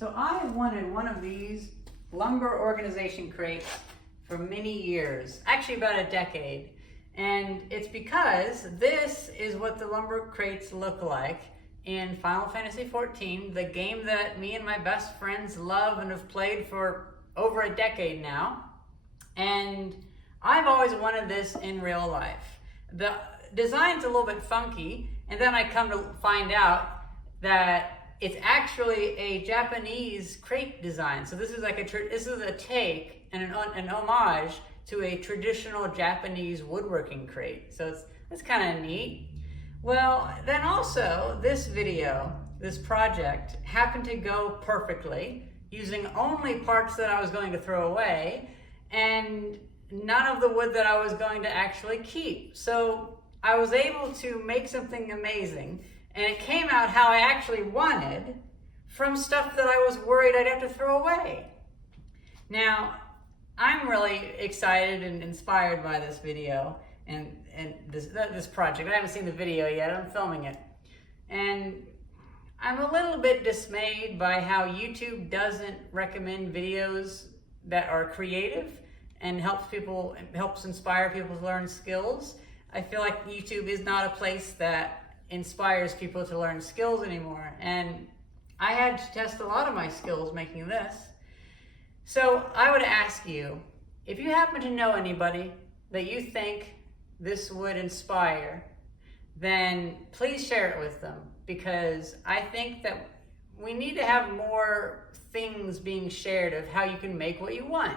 So I wanted one of these lumber organization crates for many years, actually about a decade. And it's because this is what the lumber crates look like in Final Fantasy XIV, the game that me and my best friends love and have played for over a decade now. And I've always wanted this in real life. The design's a little bit funky, and then I come to find out that it's actually a Japanese crate design. So this is like this is a take and an homage to a traditional Japanese woodworking crate. So it's kind of neat. Well, then also this video, this project happened to go perfectly using only parts that I was going to throw away and none of the wood that I was going to actually keep. So I was able to make something amazing, and it came out how I actually wanted from stuff that I was worried I'd have to throw away. Now, I'm really excited and inspired by this video and this project. I haven't seen the video yet, I'm filming it. And I'm a little bit dismayed by how YouTube doesn't recommend videos that are creative and helps inspire people to learn skills. I feel like YouTube is not a place that inspires people to learn skills anymore. And I had to test a lot of my skills making this. So I would ask you, if you happen to know anybody that you think this would inspire, then please share it with them, because I think that we need to have more things being shared of how you can make what you want.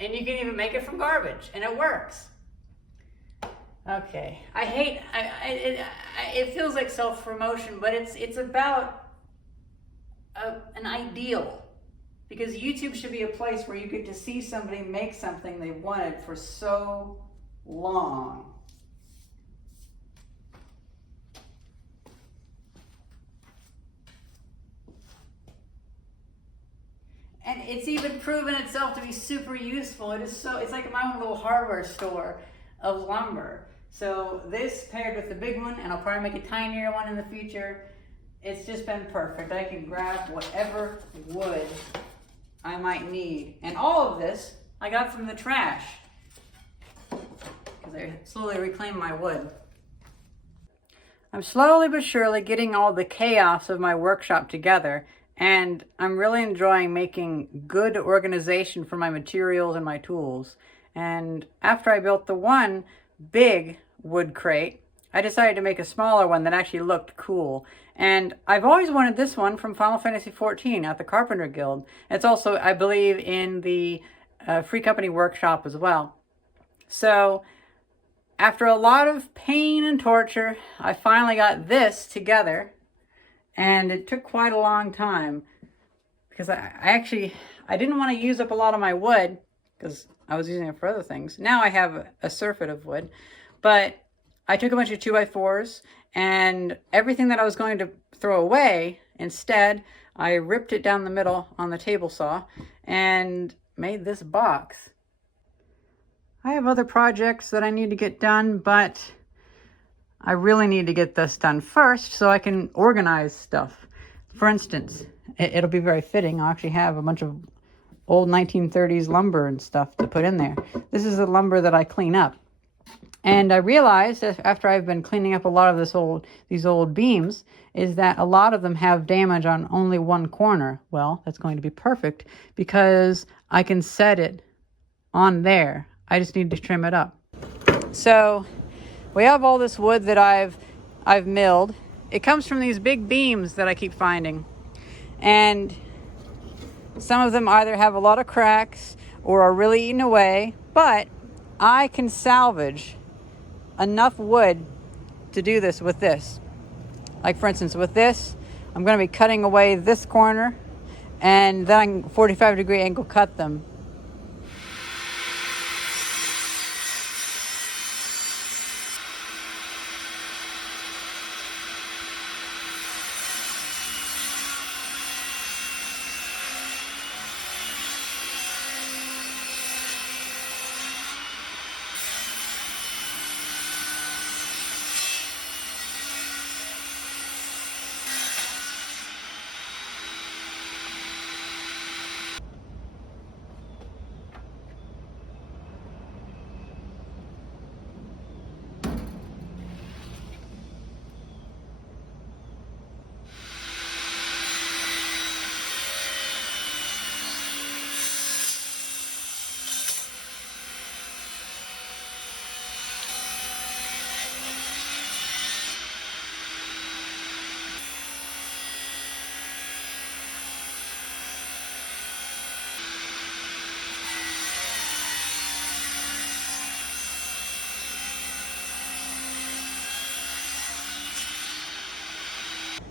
And you can even make it from garbage, and it works. Okay, it feels like self-promotion, but it's about an ideal. Because YouTube should be a place where you get to see somebody make something they wanted for so long. And it's even proven itself to be super useful. It's like my own little hardware store of lumber. So this paired with the big one, and I'll probably make a tinier one in the future, it's just been perfect. I can grab whatever wood I might need. And all of this I got from the trash, because I slowly reclaim my wood. I'm slowly but surely getting all the chaos of my workshop together, and I'm really enjoying making good organization for my materials and my tools. And after I built the one big wood crate, I decided to make a smaller one that actually looked cool. And I've always wanted this one from Final Fantasy XIV at the Carpenter Guild. It's also, I believe, in the Free Company Workshop as well. So after a lot of pain and torture, I finally got this together. And it took quite a long time, because I didn't want to use up a lot of my wood, because I was using it for other things. Now I have a surfeit of wood, but I took a bunch of 2x4s and everything that I was going to throw away, instead, I ripped it down the middle on the table saw and made this box. I have other projects that I need to get done, but I really need to get this done first so I can organize stuff. For instance, it'll be very fitting. I'll actually have a bunch of old 1930s lumber and stuff to put in there. This is the lumber that I clean up. And I realized that after I've been cleaning up a lot of these old beams, is that a lot of them have damage on only one corner. Well, that's going to be perfect because I can set it on there. I just need to trim it up. So we have all this wood that I've milled. It comes from these big beams that I keep finding. And some of them either have a lot of cracks or are really eaten away, but I can salvage enough wood to do this with this. Like for instance, with this, I'm going to be cutting away this corner, and then I can 45-degree angle cut them.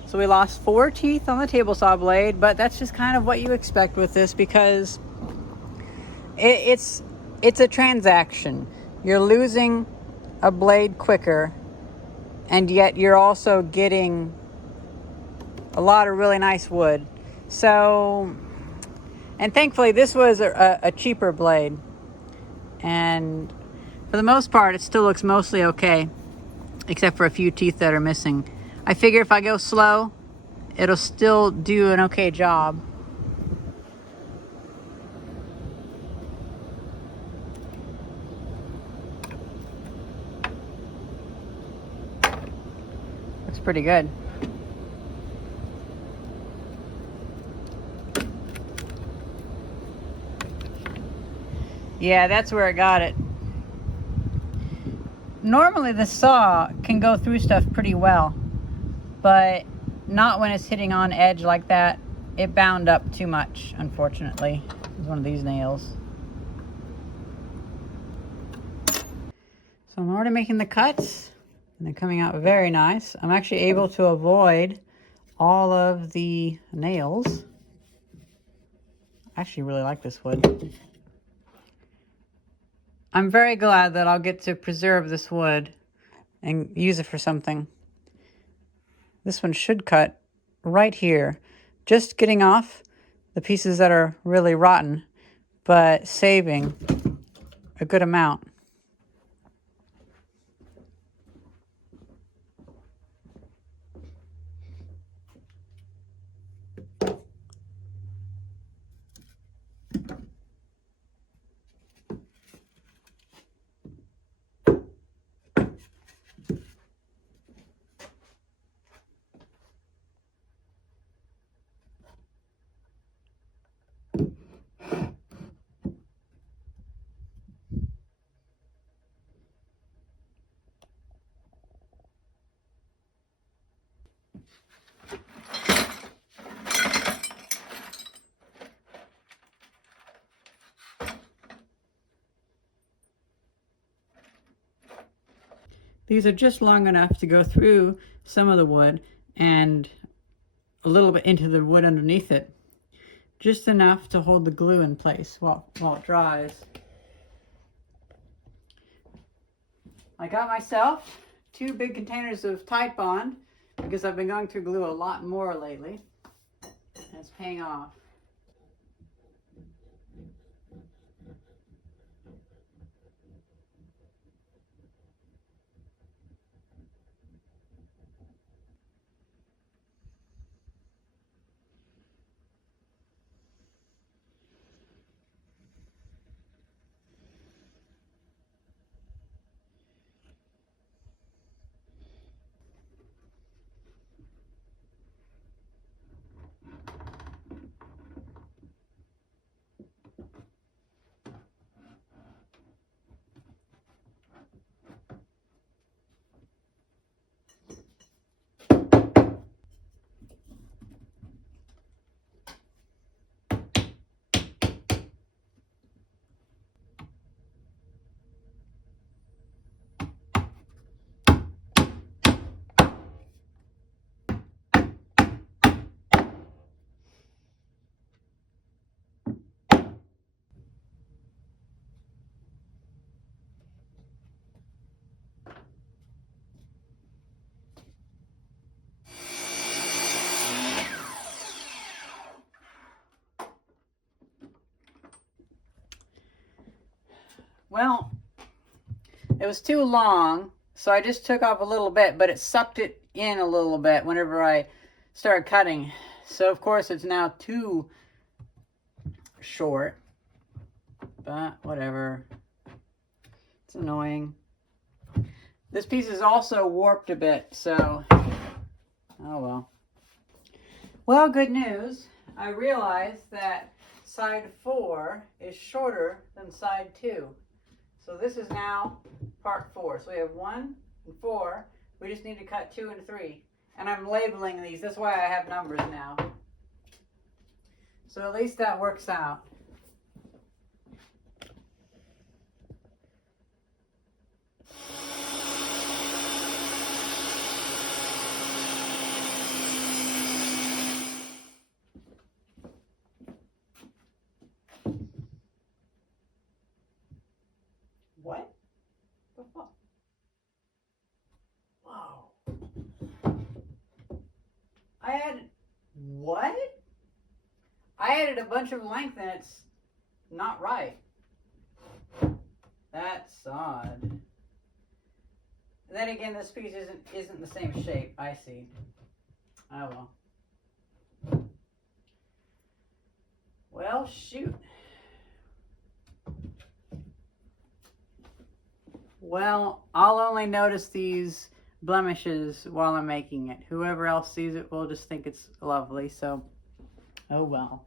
So we lost 4 teeth on the table saw blade, but that's just kind of what you expect with this, because it's a transaction. You're losing a blade quicker, and yet you're also getting a lot of really nice wood. So, and thankfully this was a cheaper blade, and for the most part it still looks mostly okay, except for a few teeth that are missing. I figure if I go slow, it'll still do an okay job. Looks pretty good. Yeah, that's where I got it. Normally the saw can go through stuff pretty well, but not when it's hitting on edge like that. It bound up too much, unfortunately. It's one of these nails. So I'm already making the cuts, and they're coming out very nice. I'm actually able to avoid all of the nails. I actually really like this wood. I'm very glad that I'll get to preserve this wood and use it for something. This one should cut right here, just getting off the pieces that are really rotten, but saving a good amount. These are just long enough to go through some of the wood and a little bit into the wood underneath it. Just enough to hold the glue in place while it dries. I got myself 2 big containers of Tide Bond because I've been going through glue a lot more lately, and it's paying off. Well, it was too long, so I just took off a little bit, but it sucked it in a little bit whenever I started cutting. So of course it's now too short, but whatever. It's annoying. This piece is also warped a bit, so oh well. Well, good news. I realized that side 4 is shorter than side 2. So this is now part 4. So we have 1 and 4. We just need to cut 2 and 3. And I'm labeling these. That's why I have numbers now. So at least that works out. I added, what? I added a bunch of length and it's not right. That's odd. Then again, this piece isn't the same shape. I see. Oh well. Well, shoot. Well, I'll only notice these blemishes while I'm making it. Whoever else sees it will just think it's lovely, so oh well.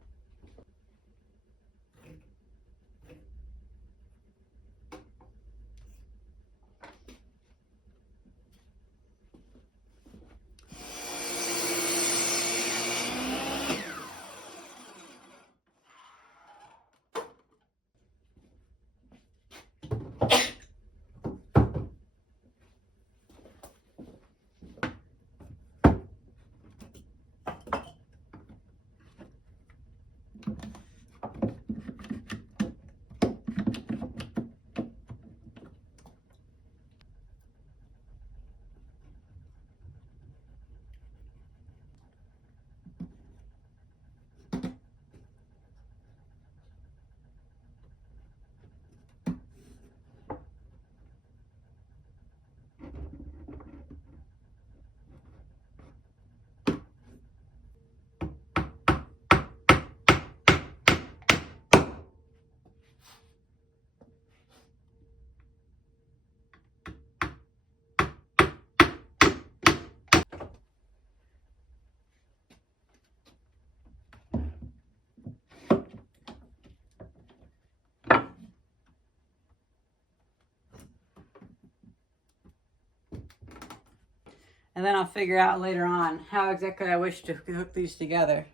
And then I'll figure out later on how exactly I wish to hook these together.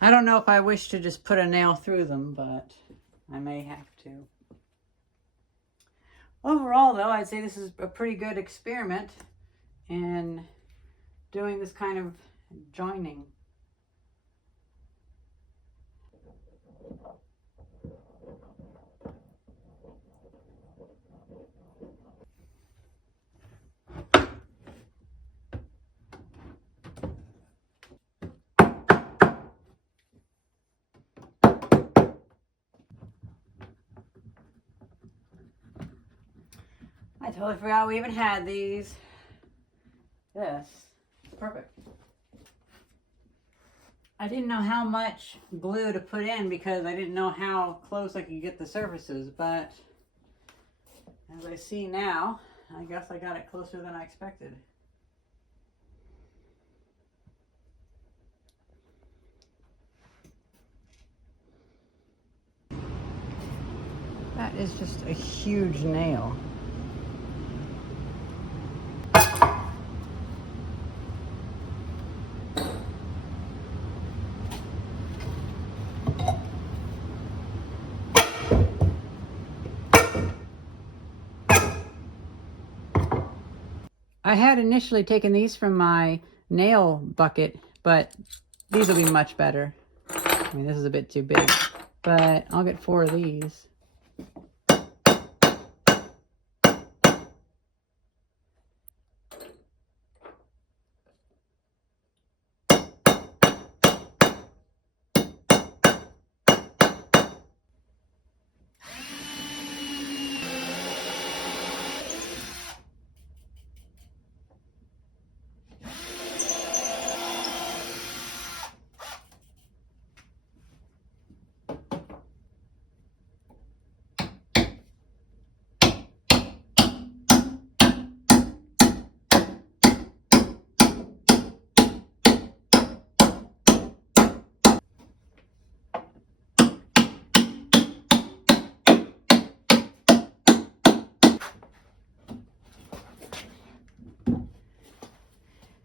I don't know if I wish to just put a nail through them, but I may have to. Overall, though, I'd say this is a pretty good experiment in doing this kind of joining. I totally forgot we even had these. This is perfect. I didn't know how much glue to put in because I didn't know how close I could get the surfaces, but as I see now, I guess I got it closer than I expected. That is just a huge nail. I had initially taken these from my nail bucket, but these will be much better. I mean, this is a bit too big, but I'll get 4 of these.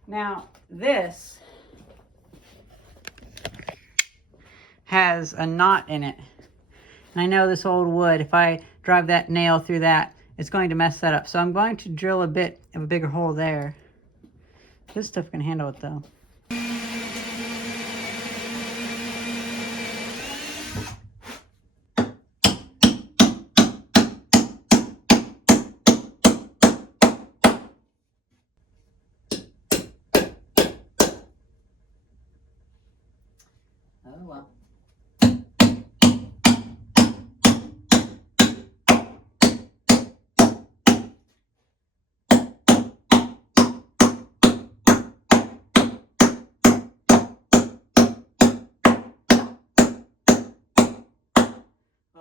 Now, this has a knot in it. And I know this old wood, if I drive that nail through that, it's going to mess that up. So I'm going to drill a bit of a bigger hole there. This stuff can handle it though.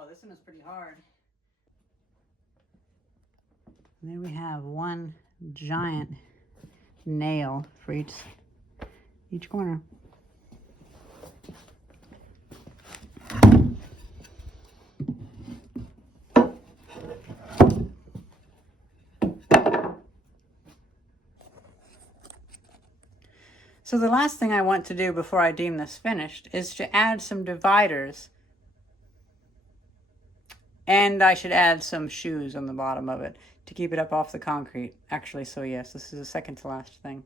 Oh, this one is pretty hard. And there we have one giant nail for each corner. So the last thing I want to do before I deem this finished is to add some dividers. And I should add some shoes on the bottom of it to keep it up off the concrete. Actually, so yes, this is the second to last thing.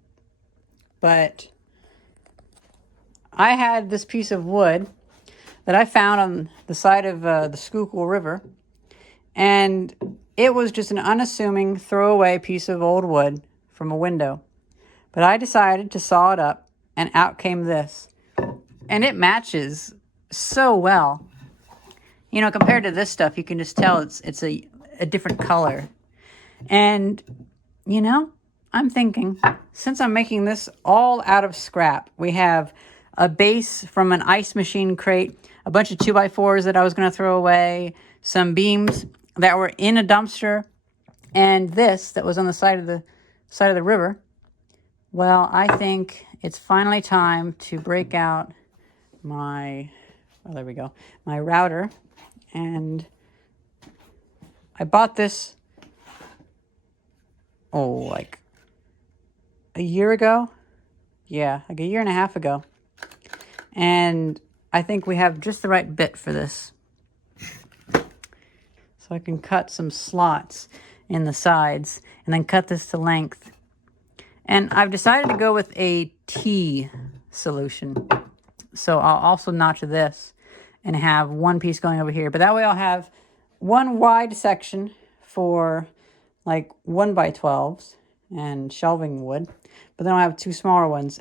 But I had this piece of wood that I found on the side of the Schuylkill River. And it was just an unassuming throwaway piece of old wood from a window. But I decided to saw it up, and out came this. And it matches so well. You know, compared to this stuff, you can just tell it's a different color. And, you know, I'm thinking, since I'm making this all out of scrap, we have a base from an ice machine crate, a bunch of 2x4s that I was going to throw away, some beams that were in a dumpster, and this that was on the side of the river. Well, I think it's finally time to break out my, oh, there we go, my router. And I bought this, like a year ago. Yeah, like a year and a half ago. And I think we have just the right bit for this. So I can cut some slots in the sides and then cut this to length. And I've decided to go with a T solution. So I'll also notch this and have one piece going over here. But that way I'll have one wide section for like 1x12s and shelving wood. But then I'll have two smaller ones.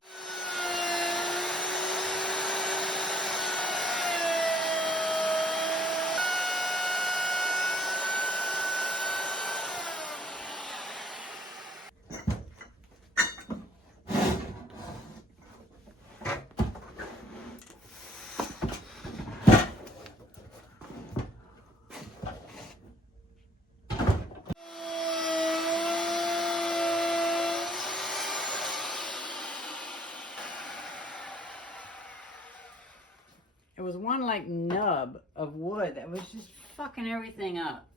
It was one like nub of wood that was just fucking everything up.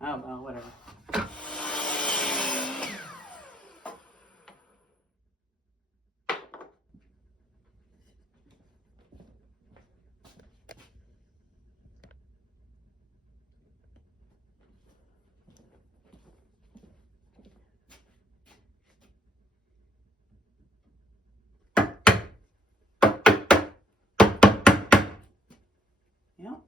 Oh well, whatever. Yep.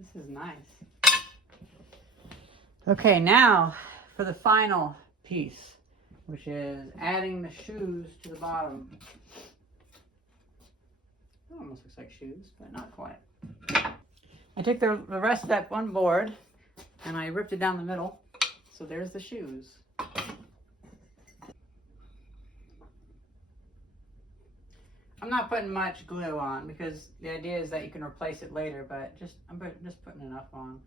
This is nice. Okay, now for the final piece, which is adding the shoes to the bottom. It almost looks like shoes, but not quite. I took the rest of that one board and I ripped it down the middle. So there's the shoes. I'm not putting much glue on because the idea is that you can replace it later, but I'm just putting enough on.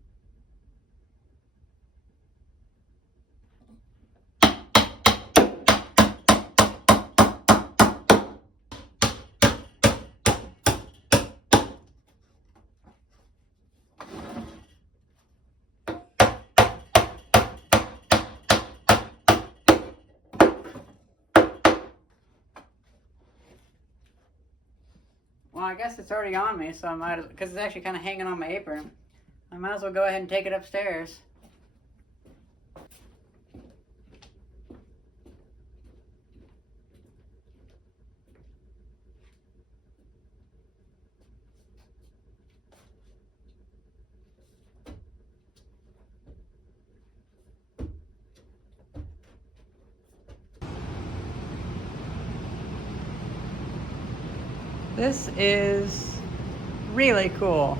Well, I guess it's already on me, so I might, because it's actually kind of hanging on my apron, I might as well go ahead and take it upstairs. This is really cool.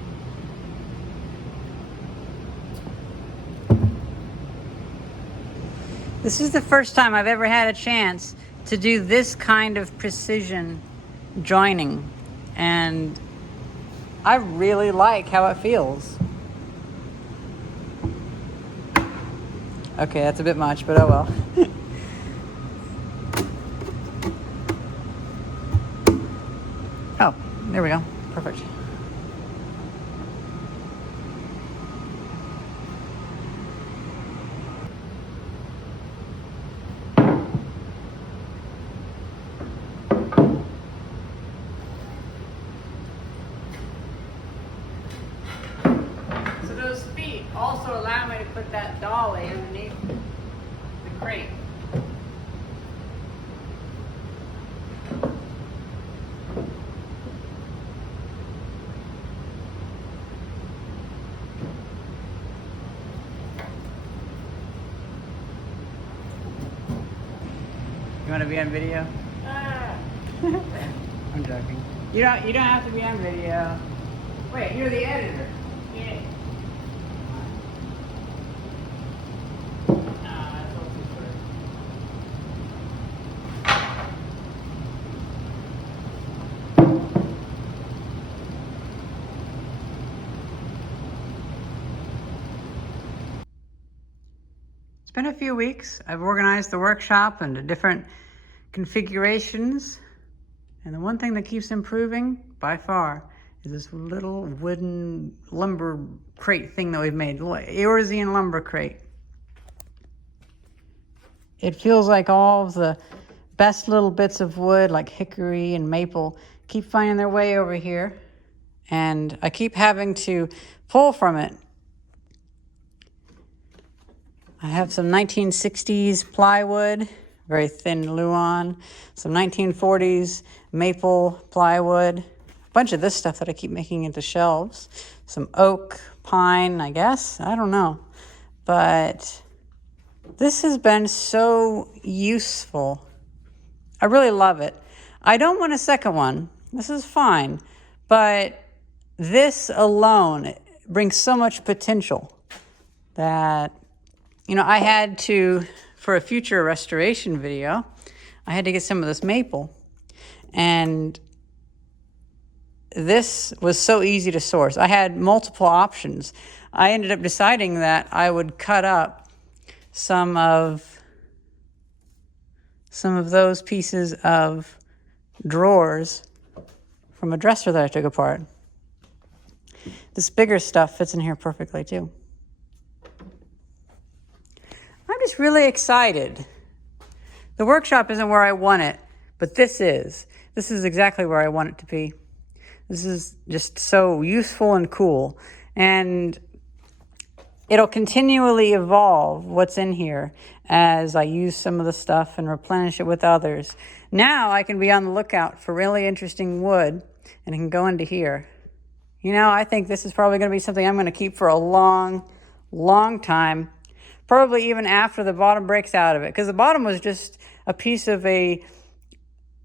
This is the first time I've ever had a chance to do this kind of precision joining, and I really like how it feels. Okay, that's a bit much, but oh well. Oh, there we go. Perfect. So those feet also allow me to put that dolly underneath the crate. You want to be on video? I'm joking. You don't have to be on video. Wait, you're the editor. Yeah. That's all too short. It's been a few weeks. I've organized the workshop into different configurations, and the one thing that keeps improving by far is this little wooden lumber crate thing that we've made, Eorzean lumber crate. It feels like all of the best little bits of wood, like hickory and maple, keep finding their way over here, and I keep having to pull from it. I have some 1960s plywood, very thin Luan, some 1940s maple plywood, a bunch of this stuff that I keep making into shelves, some oak, pine, I guess, I don't know. But this has been so useful. I really love it. I don't want a second one. This is fine. But this alone brings so much potential that, you know, I had to, for a future restoration video, I had to get some of this maple. And this was so easy to source. I had multiple options. I ended up deciding that I would cut up some of those pieces of drawers from a dresser that I took apart. This bigger stuff fits in here perfectly too. I'm just really excited. The workshop isn't where I want it, but this is. This is exactly where I want it to be. This is just so useful and cool. And it'll continually evolve what's in here as I use some of the stuff and replenish it with others. Now I can be on the lookout for really interesting wood, and it can go into here. You know, I think this is probably going to be something I'm going to keep for a long, long time. probably even after the bottom breaks out of it, because the bottom was just a piece of a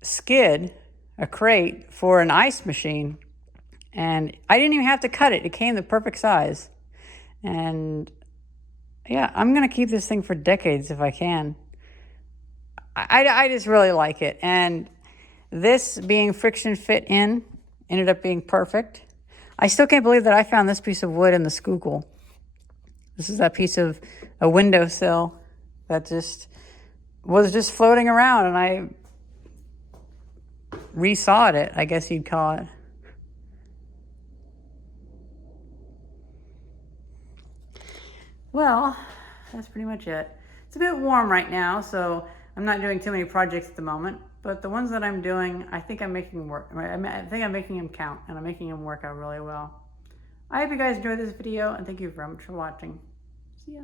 skid, a crate for an ice machine. And I didn't even have to cut it. It came the perfect size. And yeah, I'm going to keep this thing for decades if I can. I just really like it. And this being friction fit in ended up being perfect. I still can't believe that I found this piece of wood in the Schuylkill. This is that piece of a windowsill that was just floating around, and I resawed it, I guess you'd call it. Well, that's pretty much it. It's a bit warm right now, so I'm not doing too many projects at the moment, but the ones that I'm doing, I think I'm making work. I think I'm making them count, and I'm making them work out really well. I hope you guys enjoyed this video, and thank you very much for watching. See ya.